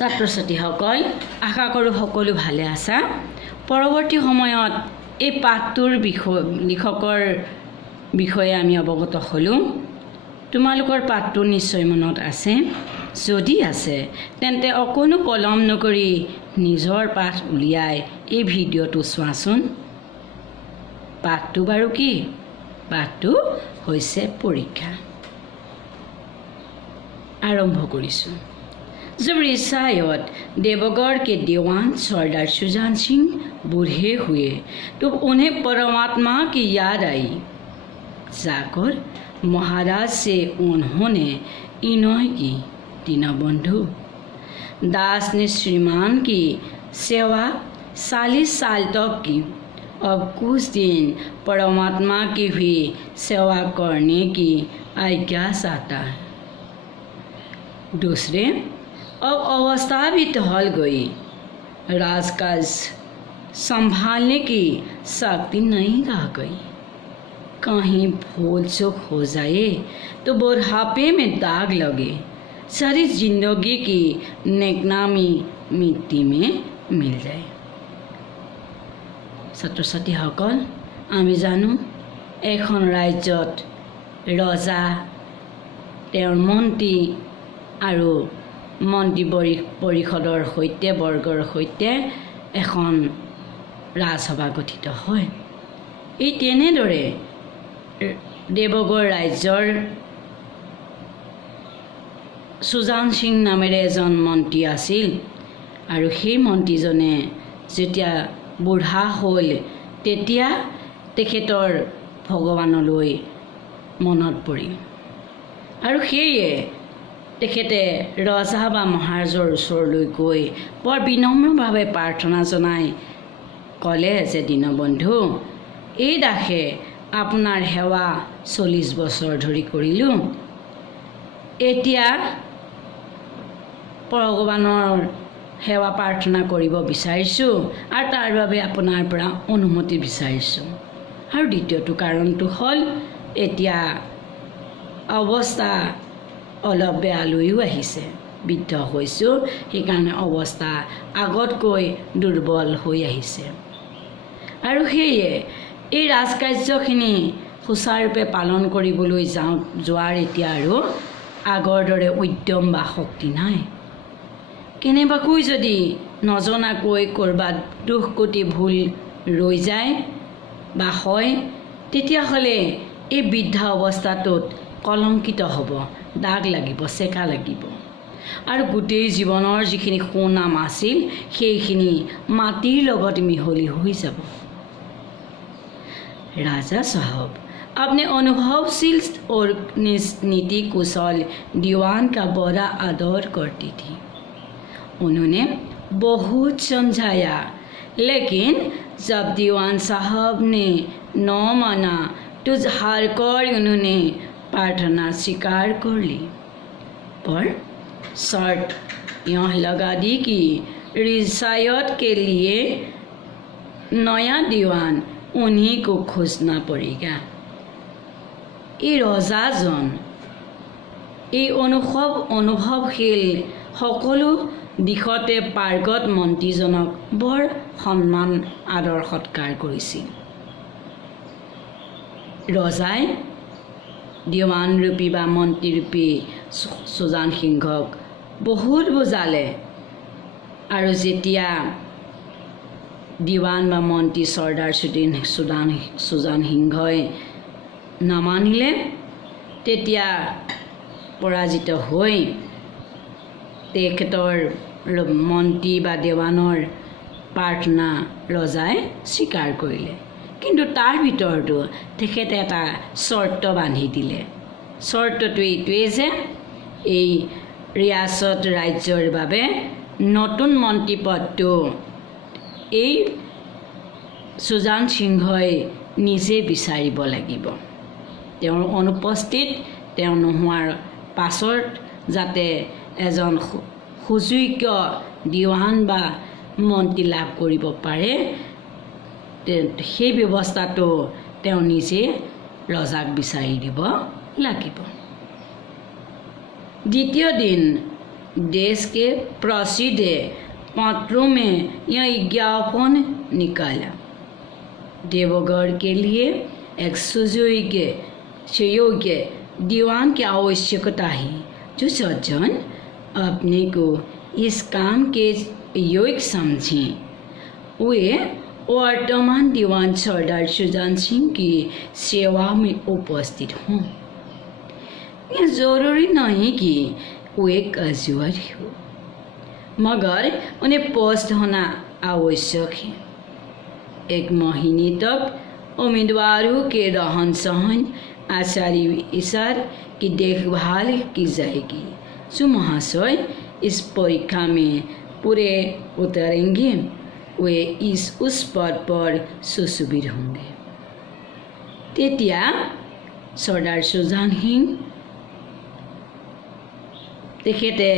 ছাত্ৰ ছাত্ৰীসকল আশা কৰোঁ সকলো ভালে আছা। পৰৱৰ্তী সময়ত এই পাঠটোৰ লিখকৰ বিষয়ে আমি অৱগত হ'লোঁ। তোমালোকৰ পাঠটো নিশ্চয় মনত আছে। যদি আছে তেন্তে অকণো পলম নকৰি নিজৰ পাঠ উলিয়াই এই ভিডিঅ'টো চোৱাচোন। পাঠটো বাৰু কি? পাঠটো হৈছে পৰীক্ষা। आरंभ करिसु। जब रिसायत देवगढ़ के दीवान सरदार सुजान सिंह बूढ़े हुए तो उन्हें परमात्मा की याद आई। जाकर महाराज से उन्होंने इनाय की, दीनबंधु दास ने श्रीमान की सेवा 40 साल तक की। अब कुछ दिन परमात्मा की भी सेवा करने की आज्ञा चाहता है। दूसरे, अब अवस्था भी टहल गई, राजकाज संभालने की शक्ति नहीं रह गई। कहीं भूल चूक हो जाए तो बुढ़ापे में दाग लगे, सारी जिंदगी की नेकनामी मिट्टी में मिल जाए। ছাত্ৰ ছাত্ৰীসকল, আমি জানো এখন ৰাজ্যত ৰজা, তেওঁৰ মন্ত্ৰী আৰু মন্ত্ৰী পৰিষদৰ সৈতে বৰ্গৰ সৈতে এখন ৰাজসভা গঠিত হয়। এই তেনেদৰে দেৱগড় ৰাজ্যৰ সুজান সিং নামেৰে এজন মন্ত্ৰী আছিল আৰু সেই মন্ত্ৰীজনে যেতিয়া বুঢ়া হ'ল তেতিয়া তেখেতৰ ভগৱানলৈ মনত পৰিল আৰু সেয়ে তেখেতে ৰজা বা মহাৰাজৰ ওচৰলৈ গৈ বৰ বিনম্ৰভাৱে প্ৰাৰ্থনা জনাই ক'লে যে দীনবন্ধু, এই দাসে আপোনাৰ সেৱা 40 বছৰ ধৰি কৰিলোঁ। এতিয়া ভগৱানৰ সেৱা প্ৰাৰ্থনা কৰিব বিচাৰিছোঁ আৰু তাৰ বাবে আপোনাৰ পৰা অনুমতি বিচাৰিছোঁ। আৰু দ্বিতীয়টো কাৰণটো হ'ল এতিয়া অৱস্থা অলপ বেয়ালৈও আহিছে, বৃদ্ধ হৈছোঁ, সেইকাৰণে অৱস্থা আগতকৈ দুৰ্বল হৈ আহিছে আৰু সেয়ে এই ৰাজকাৰ্যখিনি সুচাৰুৰূপে পালন কৰিবলৈ যোৱাৰ এতিয়া আৰু আগৰ দৰে উদ্যম বা শক্তি নাই। কেনেবাকৈ যদি নজনাকৈ ক'ৰবাত দুখ কোটি ভুল ৰৈ যায় বা হয়, তেতিয়াহ'লে এই বৃদ্ধা অৱস্থাটোত কলংকিত হ'ব, দাগ লাগিব, চেকা লাগিব আৰু গোটেই জীৱনৰ যিখিনি সুনাম আছিল সেইখিনি মাটিৰ লগত মিহলি হৈ যাব। राजा साहब अपने अनुभवशील और नीति कुशल दीवान का बड़ा आदर करती थी। उन्होंने बहुत समझाया, लेकिन जब दीवान साहब ने न माना तो हार कर उन्होंने प्रार्थना स्वीकार कर ली। पर शर्त यह लगा दी कि रिसायत के लिए नया दीवान उन्हीं को खोजना पड़ेगा। এই ৰজাজন এই অনুভৱশীল সকলো দিশতে পাৰ্গত মন্ত্ৰীজনক বৰ সন্মান আদৰ সৎকাৰ কৰিছিল। ৰজাই দিৱানৰূপী বা মন্ত্ৰীৰূপী সুজান সিংহক বহুত বুজালে আৰু যেতিয়া দিৱান বা মন্ত্ৰী চৰ্দাৰ সুজান সিংহই নামানিলে তেতিয়া পৰাজিত হৈ তেখেতৰ মন্ত্ৰী বা দেৱানৰ প্ৰাৰ্থনা ৰজাই স্বীকাৰ কৰিলে। কিন্তু তাৰ ভিতৰতো তেখেতে এটা চৰ্ত বান্ধি দিলে। চৰ্তটো এইটোৱেই যে এই ৰিয়াসত ৰাজ্যৰ বাবে নতুন মন্ত্ৰী পদটো এই সুজান সিংহই নিজে বিচাৰিব লাগিব। তেওঁৰ অনুপস্থিত, তেওঁ নোহোৱাৰ পাছত যাতে এজন সুযোগ্য দিৱান বা মন্ত্ৰী লাভ কৰিব পাৰে, সেই ব্যৱস্থাটো তেওঁ নিজে ৰজাক বিচাৰি দিব লাগিব। দ্বিতীয় দিন देश के प्रसिद्ध पत्रों में यह विज्ञापन निकाला। देवोगढ़ के लिए एक सुयोग्य दीवान की आवश्यकता है, जो सज्जन अपने को इस काम के योग्य समझें। वे वर्तमान दीवान सरदार सुजान सिंह की सेवा में उपस्थित हों। यह जरूरी नहीं कि वे कैजुअल हो, मगर उन्हें पोस्ट होना आवश्यक है। एक महीने तक उम्मीदवारों के रहन सहन, आचार विचार की देखभाल की जाएगी। जो महाशय इस परीक्षा में पूरे उतरेंगे वे उस पद पर सुशोभित होंगे। तेतिया सरदार सुजान सिंह तेखेते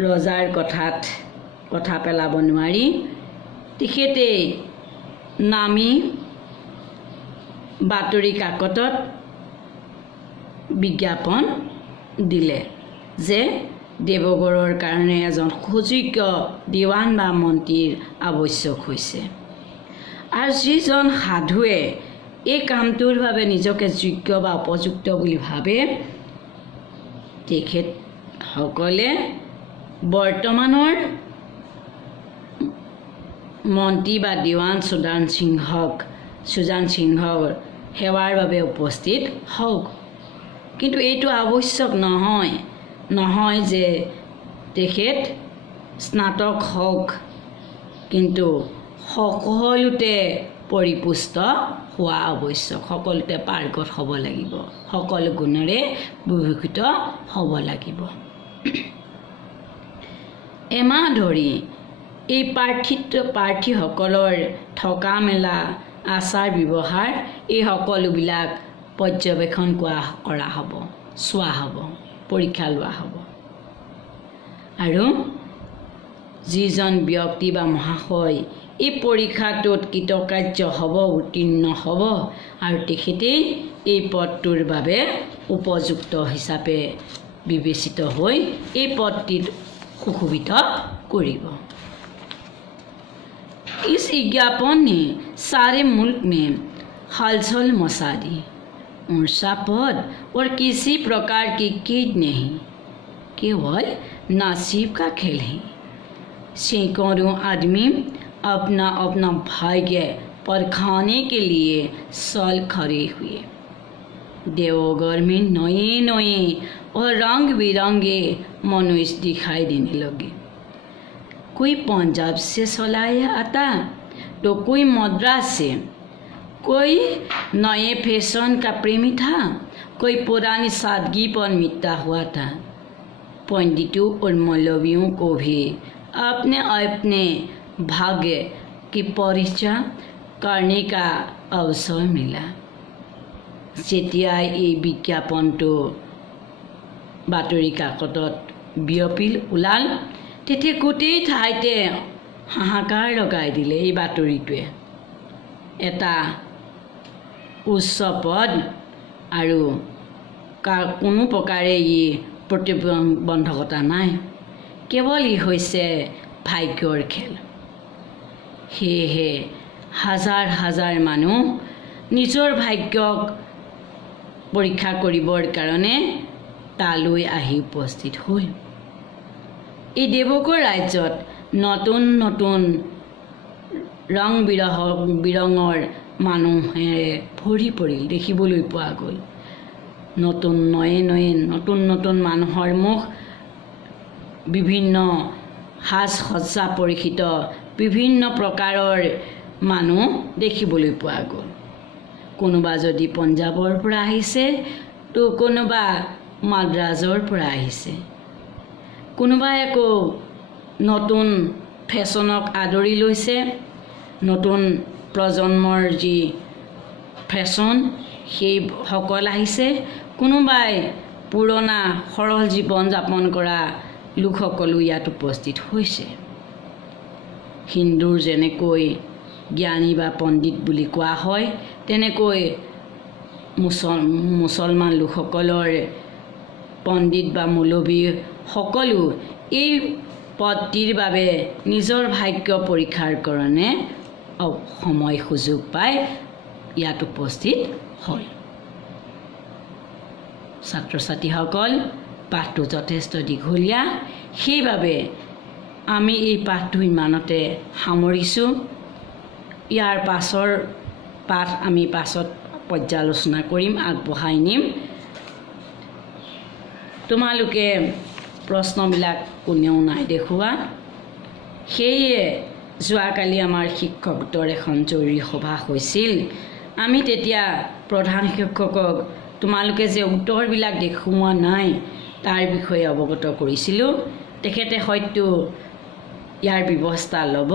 रजार कथा पेलाब नोवारी तेखेते नामी बातरी काकतत विज्ञापन दिले जे देवगढ़र कारणे एजन सुयोग्य दीवान बा मन्त्रीर आवश्यक होइसे। आर जिजन साधुए এই কামটোৰ বাবে নিজকে যোগ্য বা উপযুক্ত বুলি ভাবে তেখেতসকলে বৰ্তমানৰ মন্ত্ৰী বা দিৱান সুজান সিংহৰ সেৱাৰ বাবে উপস্থিত হওক। কিন্তু এইটো আৱশ্যক নহয় যে তেখেত স্নাতক হওক, কিন্তু সকলোতে পৰিপুষ্ট হোৱা আৱশ্যক, সকলোতে পাৰ্গত হ'ব লাগিব, সকলো গুণৰে বিভূষিত হ'ব লাগিব। এমাহ ধৰি এই প্ৰাৰ্থীসকলৰ থকা মেলা, আচাৰ ব্যৱহাৰ এই সকলোবিলাক পৰ্যবেক্ষণ কৰা হ'ব, চোৱা হ'ব, পৰীক্ষা লোৱা হ'ব। আৰু যিজন ব্যক্তি বা মহাশয় এই পৰীক্ষাটোত কৃতকাৰ্য হ'ব, উত্তীৰ্ণ হ'ব আৰু তেখেতেই এই পদটোৰ বাবে উপযুক্ত হিচাপে বিবেচিত হৈ এই পদটিত সুশোভিত কৰিব। इस विज्ञापन ने सारे मुल्क में हलचल मचा दी। ऊर्जा पद और किसी प्रकार की कीट नहीं, केवल नसीब का खेल है। सैकड़ों आदमी अपना अपना भाग्य परखाने के लिए साल खड़े हुए। देवगढ़ में नए और रंग बिरंगे मनुष्य दिखाई देने लगे। कोई पंजाब से चलाया आता तो कोई मद्रास से, कोई नए फैशन का प्रेमी था, कोई पुरानी सादगी पर मिटता हुआ था। पंडितों और मौलवियों को भी अपने अपने भाग्य की परीक्षा करने का अवसर मिला। যেতিয়া এই বিজ্ঞাপনটো বাতৰি কাকতত বিয়পিল ওলাল, তেতিয়া গোটেই ঠাইতে হাহাকাৰ লগাই দিলে। এই বাতৰিটোৱে এটা উচ্চ পদ আৰু কোনো প্ৰকাৰে ই প্ৰতিবন্ধকতা নাই, কেৱল ই হৈছে ভাগ্যৰ খেল। সেয়েহে হাজাৰ হাজাৰ মানুহ নিজৰ ভাগ্যক পৰীক্ষা কৰিবৰ কাৰণে তালৈ আহি উপস্থিত হ'ল। এই দেৱগড় ৰাজ্যত নতুন নতুন ৰং বিৰঙৰ মানুহেৰে ভৰি পৰিল, দেখিবলৈ পোৱা গ'ল। নতুন নতুন মানুহৰ মুখ, বিভিন্ন সাজ সজ্জা পৰিহিত বিভিন্ন প্ৰকাৰৰ মানুহ দেখিবলৈ পোৱা গ'ল। কোনোবা যদি পঞ্জাবৰ পৰা আহিছে তো কোনোবা মাদ্ৰাজৰ পৰা আহিছে, কোনোবাই আকৌ নতুন ফেশ্বনক আদৰি লৈছে। নতুন প্ৰজন্মৰ যি ফেশ্বন সেই সকল আহিছে, কোনোবাই পুৰণা সৰল জীৱন যাপন কৰা লোকসকলো ইয়াত উপস্থিত হৈছে। হিন্দুৰ যেনেকৈ জ্ঞানী বা পণ্ডিত বুলি কোৱা হয়, তেনেকৈ মুছলমান লোকসকলৰ পণ্ডিত বা মৌলবী সকলো এই পদটিৰ বাবে নিজৰ ভাগ্য পৰীক্ষাৰ কাৰণে সময় সুযোগ পাই ইয়াত উপস্থিত হ'ল ছাত্ৰ ছাত্ৰীসকল পাঠটো যথেষ্ট দীঘলীয়া সেইবাবে আমি এই পাঠটো ইমানতে সামৰিছোঁ ইয়াৰ পাছৰ পাঠ আমি পাছত পৰ্যালোচনা কৰিম আগবঢ়াই নিম তোমালোকে প্ৰশ্নবিলাক কোনেও নাই দেখুৱা সেয়ে যোৱাকালি আমাৰ শিক্ষক গোটৰ এখন জৰুৰী সভা হৈছিল আমি তেতিয়া প্ৰধান শিক্ষকক তোমালোকে যে উত্তৰবিলাক দেখুওৱা নাই তাৰ বিষয়ে অৱগত কৰিছিলোঁ তেখেতে হয়তো ইয়াৰ ব্যৱস্থা ল'ব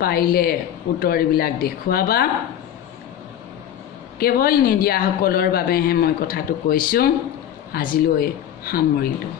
পাৰিলে উত্তৰবিলাক দেখুৱাবা কেৱল নিদিয়াসকলৰ বাবেহে মই কথাটো কৈছোঁ আজিলৈ সামৰিলোঁ